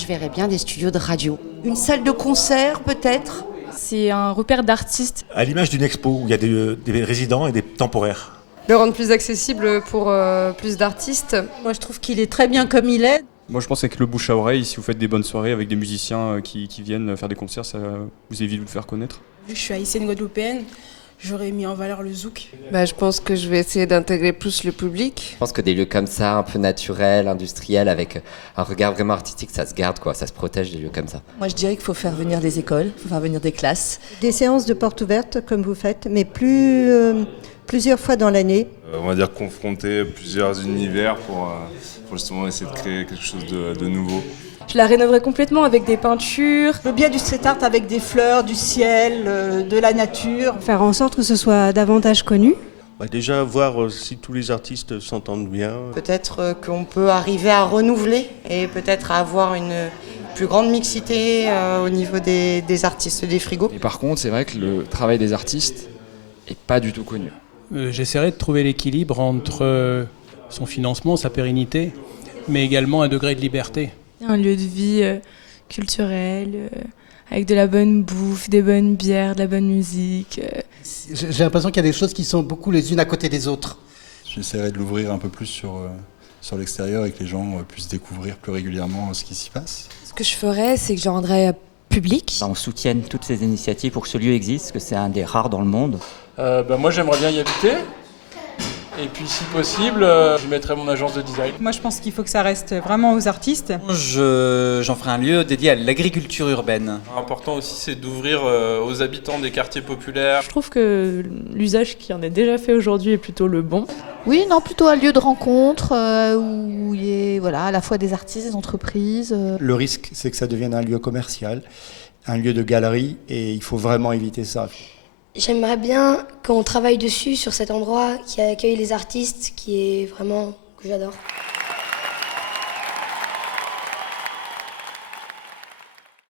je verrais bien des studios de radio. Une salle de concert peut-être ? C'est un repère d'artistes. À l'image d'une expo où il y a des résidents et des temporaires. Le rendre plus accessible pour plus d'artistes. Moi je trouve qu'il est très bien comme il est. Moi je pense avec le bouche à oreille, si vous faites des bonnes soirées avec des musiciens qui viennent faire des concerts, ça vous évite de vous faire connaître. Vu que je suis haïtienne guadeloupéenne, j'aurais mis en valeur le zouk. Je pense que je vais essayer d'intégrer plus le public. Je pense que des lieux comme ça, un peu naturels, industriels, avec un regard vraiment artistique, ça se garde, quoi, ça se protège des lieux comme ça. Moi je dirais qu'il faut faire venir des écoles, il faut faire venir des classes. Des séances de portes ouvertes comme vous faites, mais plusieurs fois dans l'année. On va dire confronter plusieurs univers pour justement essayer de créer quelque chose de nouveau. Je la rénoverai complètement avec des peintures. Le biais du street art avec des fleurs, du ciel, de la nature. Faire en sorte que ce soit davantage connu. Déjà voir si tous les artistes s'entendent bien. Peut-être qu'on peut arriver à renouveler et peut-être à avoir une plus grande mixité au niveau des artistes des frigos. Et par contre, c'est vrai que le travail des artistes est pas du tout connu. J'essaierai de trouver l'équilibre entre son financement, sa pérennité, mais également un degré de liberté. Un lieu de vie culturel, avec de la bonne bouffe, des bonnes bières, de la bonne musique. J'ai l'impression qu'il y a des choses qui sont beaucoup les unes à côté des autres. J'essaierai de l'ouvrir un peu plus sur l'extérieur et que les gens puissent découvrir plus régulièrement ce qui s'y passe. Ce que je ferais, c'est que je le rendrais public. On soutienne toutes ces initiatives pour que ce lieu existe, parce que c'est un des rares dans le monde. Moi j'aimerais bien y habiter. Et puis si possible, je mettrai mon agence de design. Moi je pense qu'il faut que ça reste vraiment aux artistes. J'en ferai un lieu dédié à l'agriculture urbaine. L'important aussi c'est d'ouvrir aux habitants des quartiers populaires. Je trouve que l'usage qui en est déjà fait aujourd'hui est plutôt le bon. Oui, non, plutôt un lieu de rencontre où il y a à la fois des artistes, des entreprises. Le risque, c'est que ça devienne un lieu commercial, un lieu de galerie, et il faut vraiment éviter ça. J'aimerais bien qu'on travaille dessus, sur cet endroit qui accueille les artistes, qui est vraiment que j'adore.